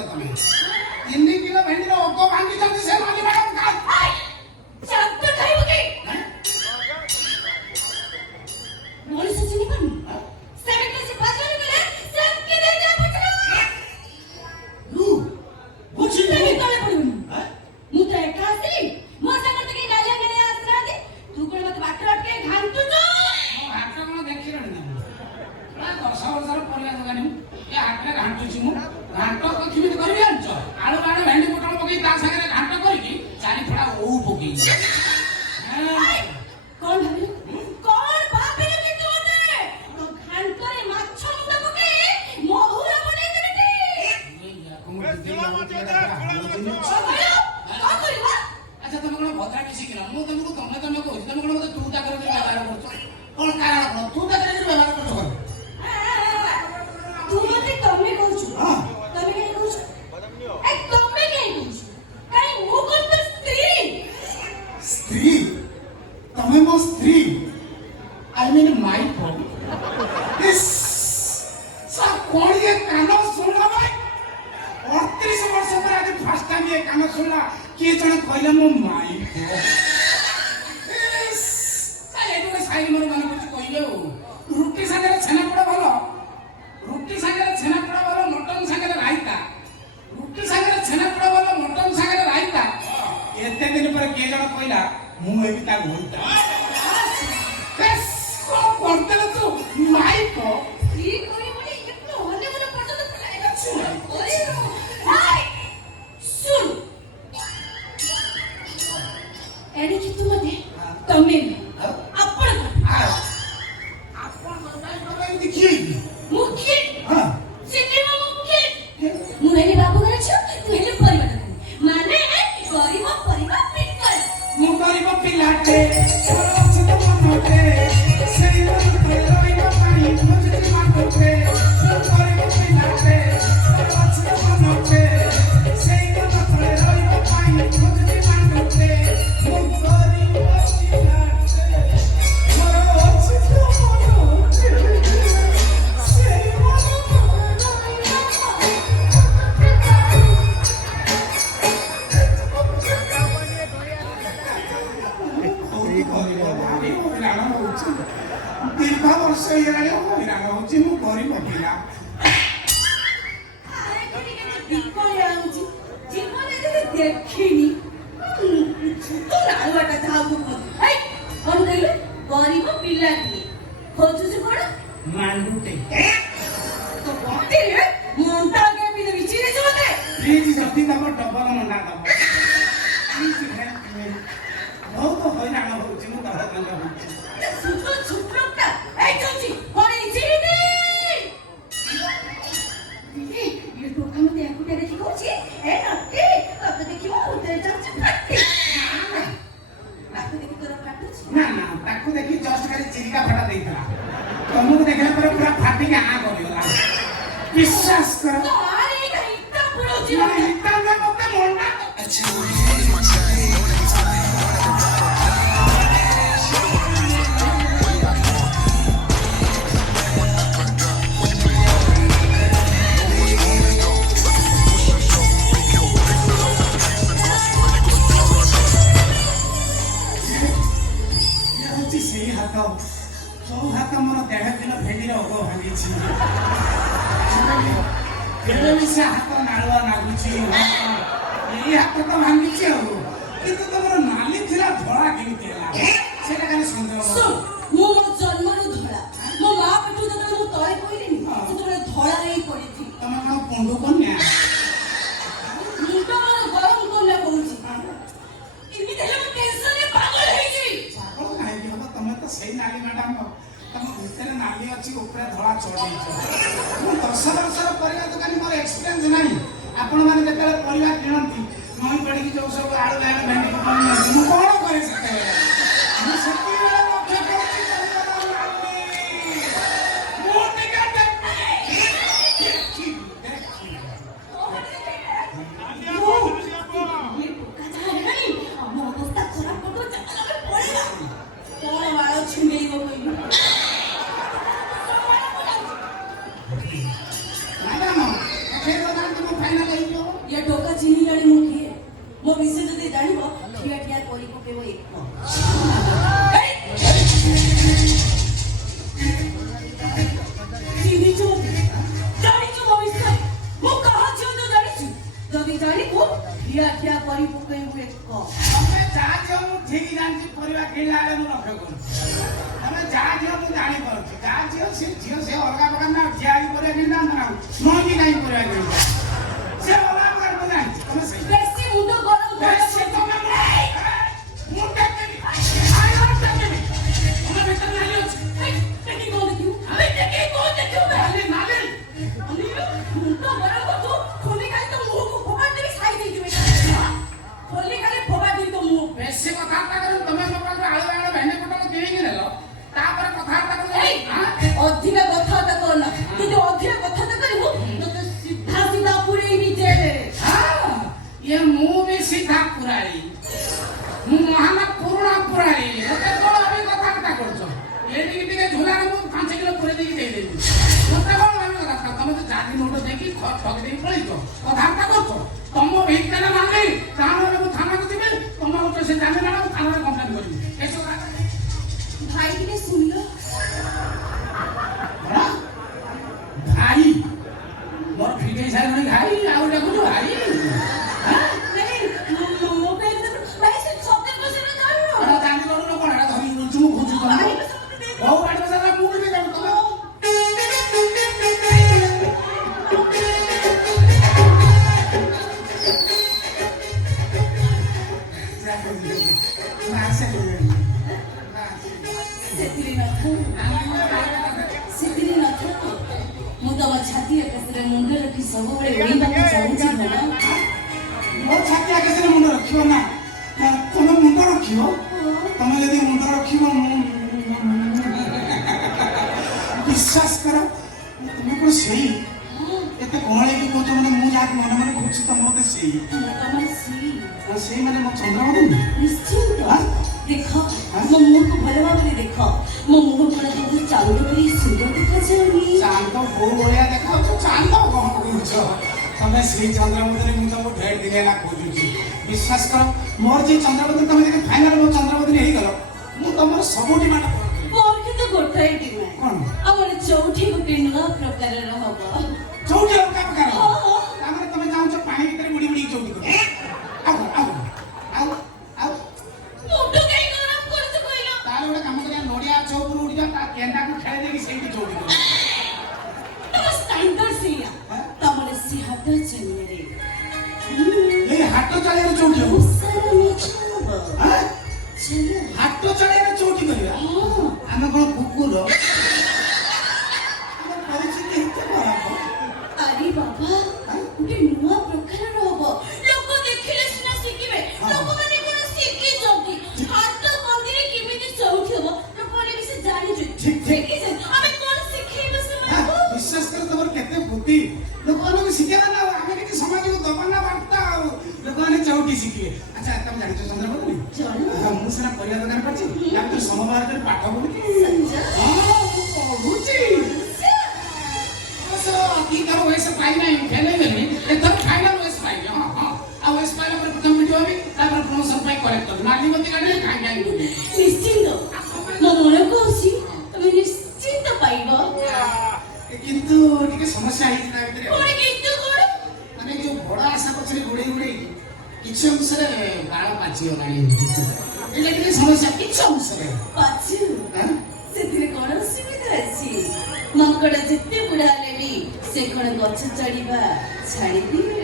ଖାଇଦେଲ ତମେ 3 କିଲୋ ଭେଣ୍ଡିର ଅଗ ଭାଙ୍ଗିଛନ୍ତି ସେ ମାଲି ମ୍ୟାଡାମ ଚାଟ ଖାଇବୁ କି ମଣିଷ ଚିନି ପାରୁନି ସେମିତି ସେ ପାଗଳ ଗଲେ ସେମିତି ଦେଇ ଯା ପଛରେ ବୁଝି ତଳେ ପଡ଼ିବୁନି ମୁଁ ତ ଏକା ଆସିଲି ମୋ ସାଙ୍ଗରେ କେହି ନାଲିଆ ଗଲେ ଆସିନାହାନ୍ତି ତୁ କଣ ମତେ ବାଟରେ ଅଟକେ ଘାଣ୍ଟୁଛୁ ହାଟ କଣ ଦେଖିଲଣି ନା ପ୍ରାୟ 10 ବର୍ଷର ପରିବା ଦୋକାନୀ ମୁଁ ଏ ହାଟରେ ଘାଣ୍ଟୁଛି ମୁଁ ଘାଣ୍ଟ କେମିତି କରିବି ଜାଣିଛ ଆଳୁ ବାଳୁ ଭେଣ୍ଡି ପୋଟଳ ପକେଇ ତା ସାଙ୍ଗରେ ଘାଣ୍ଟ କରିକି 4 ଫଡ଼ା ଓଉ ପକେଇ କଣ ଭାବିଲୁ କିନ୍ତୁ ମତେ ତ ଘାଣ୍ଟରେ ମାଛ ମୁଣ୍ଡ ପକେଇ ମହୁରା ବନେଇ ଦେବି ଆଚ୍ଛା ତମେ କଣ ଭଦ୍ରା କିଛି କିଲ ମୁଁ ତମକୁ ତମେ କହୁଛି ତମେ କଣ ମତେ ତୁ ତା କରି ବ୍ୟବହାର କରୁଛ କଣ କାରଣ କଣ ତୁ ତା କରି ବ୍ୟବହାର କରୁଛ ତୁ ମତେ ତମେ କହୁଛୁ ତମେ କାଇଁ କହୁଛୁ ତମେ କାଇଁ କହୁଛୁ କାଇଁ ମୁଁ କଣ ତୋ ସ୍ତ୍ରୀ ତମେ ମୋ ସ୍ତ୍ରୀ ଆଇ ମିନ୍ ମାଇ କଣ ଇଏ କାନ ଶୁଣିଲା ଭାଇ 38 ବର୍ଷ ପରେ ଆଜି ଫାର୍ଷ୍ଟ ଟାଇମ୍ ଇଏ କାନ ଶୁଣିଲା କିଏ ଜଣେ କହିଲା ମୋ ମାଇ ସାଇଡ୍ ମୋର ମନେ ପଡୁଛି କହିଲେ ଆଉ ରୁଟି ସାଙ୍ଗରେ ଛେନାପୋଡ଼ ଭଲ ରୁଟି ସାଙ୍ଗରେ ଛେନାପୋଡ଼ ଭଲ ମଟନ ସାଙ୍ଗରେ ରାଇତା ରୁଟି ସାଙ୍ଗରେ ଛେନାପୋଡ଼ ଭଲ ମଟନ ସାଙ୍ଗରେ ରାଇତା ଏତେ ଦିନ ପରେ କିଏ ଜଣ କହିଲା ମୁଁ ଏବି ତା ଘଣ୍ଟା କଣ କରିଦେଲ ତୁ ମାଇକ ଏଣିକି ତୁ ମତେ ତମେ ଆପଣ କିଏ ମୁଁ କିଏ ମୁଁ ହେଲି ବାବୁ ଘର ଝିଅ ତୁ ହେଲି ପରିବା ମାନେ ଗରିବ ପରିବା ପିଟର ମୁଁ ଗରିବ ପିଲାଟେ ଅଛି ତ ମନଟେ ସେଇ ମନରେ ରହିବ ପାଣି ବୁଝିଛି ମାଟରେ ଗରିବ ପିଲାଟେ ଅଛି ତ ମନଟେ ସେଇ ମନରେ ରହିବ ପାଣି ବୁଝିଛି ମାଟରେ ମୁଁ ଗରିବ ପିଲାଟେ ମୋର ଅଛି ତ ମନଟେ ସେଇ ଦୀର୍ଘ ବର୍ଷ ହେଇଗଲାଣି ହଇରାଣ ହଉଛି ମୁଁ ଗରିବ ପିଲା ଦେଖିନି ଗରିବ ପିଲାଟିଏ ଖୋଜୁଛୁ କଣ ମାଣ୍ଡୁଟେ ତ ବଟିରେ ମୁଣ୍ଡ କେମିତି ଦେବି ଚିରିଛୁ ମତେ ପ୍ଲିଜ ଯଦି ତମ ଡବଲ ମଣ୍ଡା ଦବ ପ୍ଲିଜ ହେଲ୍ପ ମି ବହୁତ ହଇରାଣ ହଉଛି ମୁଁ ଦରକାର ହଉଛି ସୁତ ଛୁଟକା এই চলছি পরে চিনি দিদি ये टोका मते একুটা দেখি কইছি এ নটি কত দেখিব উঠে যাচ্ছে ফাটি তাকু দেখি তোর ফাটুছি না না তাকু দেখি জস্ট খালি চিরিকা ফাটা ଦେଇଥିଲା ତମକୁ ଦେଖିଲା ପରେ ପୁରା ଫାଟିକି ଆଁ କରିଗଲା ବିଶ୍ୱାସ କର তো আর এই কাহিনীটা পুরোছি ମାନେ ହିତାଲେ ମତେ ମଣ୍ଡା ସେଇ ହାତ ଯୋଉ ହାତ ମୋର 1.5 ଦିନ ଭେଣ୍ଡିର ଅଗ ଭାଙ୍ଗିଛି ଏବେ ବି ସେ ହାତ ନାଳୁଆ ଲାଗୁଛି ଏଇ ହାତ ତ ଭାଙ୍ଗିଛି ଆଉ କିନ୍ତୁ ତମର ନାଲି ଥିଲା ଧଳା କେମିତି ହେଲା ସେଇଟା ଖାଲି ସନ୍ଦେହ ମୁଁ ମୋ ଜନ୍ମରୁ ଧଳା ମୋ ମା ପେଟୁ ଯେତେବେଳେ ମୁଁ ତଳେ ପଇଲିନି ସେତେବେଳେ ଧଳାରେ ହିଁ ପଡ଼ିଥିଲି ତମେ କଣ ପଣ୍ଡୁ କନ୍ୟା ମୁଣ୍ଡ ମୋର ଗରମ କନ୍ୟା କହୁଛି ଏମିତି ହେଲେ ମୁଁ ଟେନସନରେ ପାଗଳ ହେଇଯିବି ପାଗଳ କାହିଁକି ହବ ତମେ ତ ସେଇ ନାଲି ମ୍ୟାଡାମ ତମ ଭିତରେ ନାଲି ଅଛି ଉପରେ ଧଳା ଚଢ଼େଇଛ ମୁଁ 10 ବର୍ଷର ପରିବା ଦୋକାନୀ ମୋର ଏକ୍ସପିରିଏନ୍ସ ନାହିଁ ଆପଣମାନେ ଯେତେବେଳେ ପରିବା କିଣନ୍ତି ନଈ ପଡ଼ିକି ଯୋଉ ସବୁ ଆଳୁ ବାଇଗଣ ଭେଣ୍ଡି ପୋଟଳ ନିଅନ୍ତି ମୁଁ କଣ କରେ ସେତେବେଳେ ମୁଁ ସେତିକିବେଳେ ଲକ୍ଷ୍ୟ କରୁଛି ପରିବାର ନାଲି ମୁଁ ଟିକେ ଦେଖିବି আমার অবস্থা খারাপ করবো চাকা পড়ে না বড় বড় ছিঁড়ে গেল ম্যাডাম সেই দোকান তুমি ମୁଁ ଫାଇନାଲ ହେଇଯିବ। ये टोका चिन्ह जाने मु किए मो विषय जदि जानिबो ठिया ठिया करी पकेबो एक चिन्हिछु जानिछु मो विषय मु कहा छु तो जानिछु जदि जानिबो ठिया ठिया करी पकेबो एक ତମେ ଯାହା ଝିଅ ମୁଁ ଠିକ ଜାଣିଛି ପରିବା କିଣିଲା ବେଳେ ମୁଁ ଲକ୍ଷ୍ୟ କରୁଛି। ତମେ ଯାହା ଝିଅ ମୁଁ ଜାଣିପାରୁଛି ଯାହା ଝିଅ ସେ ଝିଅ ସେ ଅଲଗା ପ୍ରକାର ନା ଠିଆ ହେଇକି ପରିବା କିଣିଲା ନା ନଈକି କାହିଁକି ପରିବା କିଣିଲା ସେ ଅଲଗା ପ୍ରକାର ମୁଁ ଜାଣିଛି। ତମେ ସେଇ ବେଶୀ ମୁଣ୍ଡ ଗରମ ବେଶୀ ତମେ ମୁଁ ଟେକିବି ତମେ ଭିତରେ ନାଲି ଅଛି ଟେକି କୋ ଦେଖିବୁ ଟେକି କୋ ଦେଖିବୁ ନାଲି ନାଲି ମୁଣ୍ଡ ଗରମ ତୁ ଖୋଲି ଖାଲି ତ ମୁହଁକୁ ଫୋପାଡ଼ି ଦେବି ସାଇ ଦେଇଯିବି ଖୋଲି ଖାଲି ଫୋପାଡ଼ି ଦେବି ତ ମୁହଁ ବେଶୀ କଥାବାର୍ତ୍ତା କର ତମେ ମୋ ପାଖରୁ ଆଳୁ ଆଳୁ ଭେଣ୍ଡି ପୋଟଳ କିଣିକି ନେଲ ତାପରେ କଥାବାର୍ତ୍ତା କର ଅଧିକା କଥାବାର୍ତ୍ତା କରନା ଯଦି ଅଧିକା କଥାବାର୍ତ୍ତା କରିବୁ ତତେ ସିଧା ସିଧା ପୁରେଇବି ଜେଲରେ ये मुंह भी सीधा पुराई महाना पुराना पुराई मते कोन अभी कथा कथा करछो ये टिके झोला रे 5 किलो पुरे देकी दे देबी मते कोन अभी कथा तमे तो जानी नोट देखी ठग देई पळी तो कथा कथा करछो तम भीतर माने तानो रे थाना को दिबे तम होतो से जाने ना थाना रे कंप्लेंट करबी एसो भाई ने सुन लो भाई मोर फिटे सारे भाई आउ देखो भाई ସବୁବେଳେ ଉଡ଼ିବାକୁ ଚାହୁଁଛି ଭଲ ମୋ ଛାତି ଆକାଶରେ ମୁଣ୍ଡ ରଖିବ ନା ତମେ ମୁଣ୍ଡ ରଖିବ ତମେ ଯଦି ମୁଣ୍ଡ ରଖିବ ବିଶ୍ୱାସ କର ତମେ କଣ ସେଇ ଏତେ କହଳେଇକି କହୁଛ ମାନେ ମୁଁ ଯାହାକୁ ମନେ ମନେ କହୁଛି ତମେ ମତେ ସେଇ ସେଇ ମାନେ ମୋ ଚନ୍ଦ୍ରବଦନ ନିଶ୍ଚିନ୍ତ ଦେଖ ମୋ ମୁହଁକୁ ଭଲ ଭାବରେ ଦେଖ ମୋ ମୁହଁ କଣ ତମକୁ ଚାନ୍ଦ ପରି ସୁନ୍ଦର ଦେଖାଯାଉନି ଚାନ୍ଦ ବୋଉ ଭଳିଆ ଦେଖାଉଛ ଚାନ୍ଦ କଣ କହୁଛ ତମେ ସେଇ ଚନ୍ଦ୍ରବଦନ ମୁଁ ତମକୁ ଢେର ଦିନ ହେଲା ଖୋଜୁଛି ବିଶ୍ୱାସ କର ମୋର ଯେ ଚନ୍ଦ୍ରବଦନ ତମେ ଯଦି ଫାଇନାଲ ମୋ ଚନ୍ଦ୍ରବଦନ ହେଇଗଲ ମୁଁ ତମର ସବୁ ଡିମାଣ୍ଡ ମୋର କିନ୍ତୁ ଗୋଟାଏ ଡିମାଣ୍ଡ କଣ ଆମର ଚଉଠି ଗୋଟେ ନୂଆ ପ୍ରକାରର ହବ ଚଉଠି ଅଲଗା ପ୍ରକାର ତାମାନେ ତମେ ଚାହୁଁଛ ପାଣି ଭିତରେ ବୁଡ଼ି ବୁଡ଼ି ଚଉଠି କର ମୁଣ୍ଡ କାଇଁ ଗରମ କରୁଛୁ କହିଲ ତାହେଲେ ଗୋଟେ କାମ କରିବା ନଡ଼ିଆ ଚଉପରୁ ଉଠିବା ତା କେଣ୍ଡାକୁ ଖେଳି ଦେଇକି ସେଇଠି ଚଉଠି କର ତମ ଷ୍ଟାଣ୍ଡାର୍ଡ ସେଇଆ ତମର ସେ ହାତ ଚଳିରେ ଏଇ ହାଟ ଚାଳିଆରେ ଚଉଠି ହବ ହାଟ ଚାଳିଆରେ ଚଉଠି କରିବା ଆମେ କଣ କୁକୁର ପରିସ୍ଥିତି ଏତେ ଖରାପ ଆରେ ବାବା ଗୋଟେ ନୂଆ ପ୍ରକାରର ହବ ଲୋକ ଦେଖିଲେ ସିନା ଶିଖିବେ ଲୋକମାନେ କଣ ଶିଖିଛନ୍ତି ହାତ ମନ୍ଦିରେ କେମିତି ଚଉଠି ହବ ଲୋକମାନେ ବି ସେ ଜାଣିଛନ୍ତି ଶିଖିଛନ୍ତି ଆମେ କଣ ଶିଖେଇବା ସେମାନଙ୍କୁ ବିଶ୍ୱାସ କର ତମର କେତେ ବୁଦ୍ଧି ଲୋକମାନଙ୍କୁ ଶିଖେଇବା ନା ଆମେ କିଛି ସମାଜକୁ ଦବା ନା ବାର୍ତ୍ତା ଆଉ ଲୋକମାନେ ଚଉଠି ଶିଖିବେ ଆଚ୍ଛା ତମେ ଜାଣିଛ ଚନ୍ଦ୍ରବଦନ ମୁଁ ସିନା ପରିବା ଦୋକାନ କରିଛି ତା ଭିତରେ ସମବାୟ କରି ପାଠ ପଢୁଛି ପଢୁଛି ଏଥର ଓଏସ୍ ପାଇନାହିଁ ଫେଲ୍ ହେଇଗଲି ଏଥର ଫାଇନାଲ ଓଏସ୍ ପାଇଲି ହଁ ଆଉ ଓଏସ୍ ପାଇଲା ପରେ ପ୍ରଥମ ଭିଡ଼ିଓ ହେବି ତାପରେ ପ୍ରମୋସନ ପାଇଁ କଲେକ୍ଟ କରିବି ନାଲିବତୀ ଗାଡ଼ିରେ କାହିଁ କାହିଁ ଦେବି ନିଶ୍ଚିନ୍ତ ମୋ ମନକୁ ଅଛି ତମେ ନିଶ୍ଚିନ୍ତ ପାଇବ କିନ୍ତୁ ଟିକେ ସମସ୍ୟା ହେଇଛି ତା ଭିତରେ କଣ କିନ୍ତୁ କଣ ମାନେ ଯୋଉ ବଡ଼ ଆଶା ପଛରେ ଗୋଡ଼େଇ ଗୋଡ଼େଇ କିଛି ଅଂଶରେ ବାଳ ପାଚିଗଲାଣି ଏଇଟା ଟିକେ ସମସ୍ୟା କିଛି ଅଂଶରେ ପାଚୁ ସେଥିରେ କଣ ଅସୁବିଧା ଅଛି ମାଙ୍କଡ ଯେତେ ବୁଢା ହେଲେ ବି ସେ କଣ ଗଛ ଚଢିବା ଛାଡ଼ିଦିଏ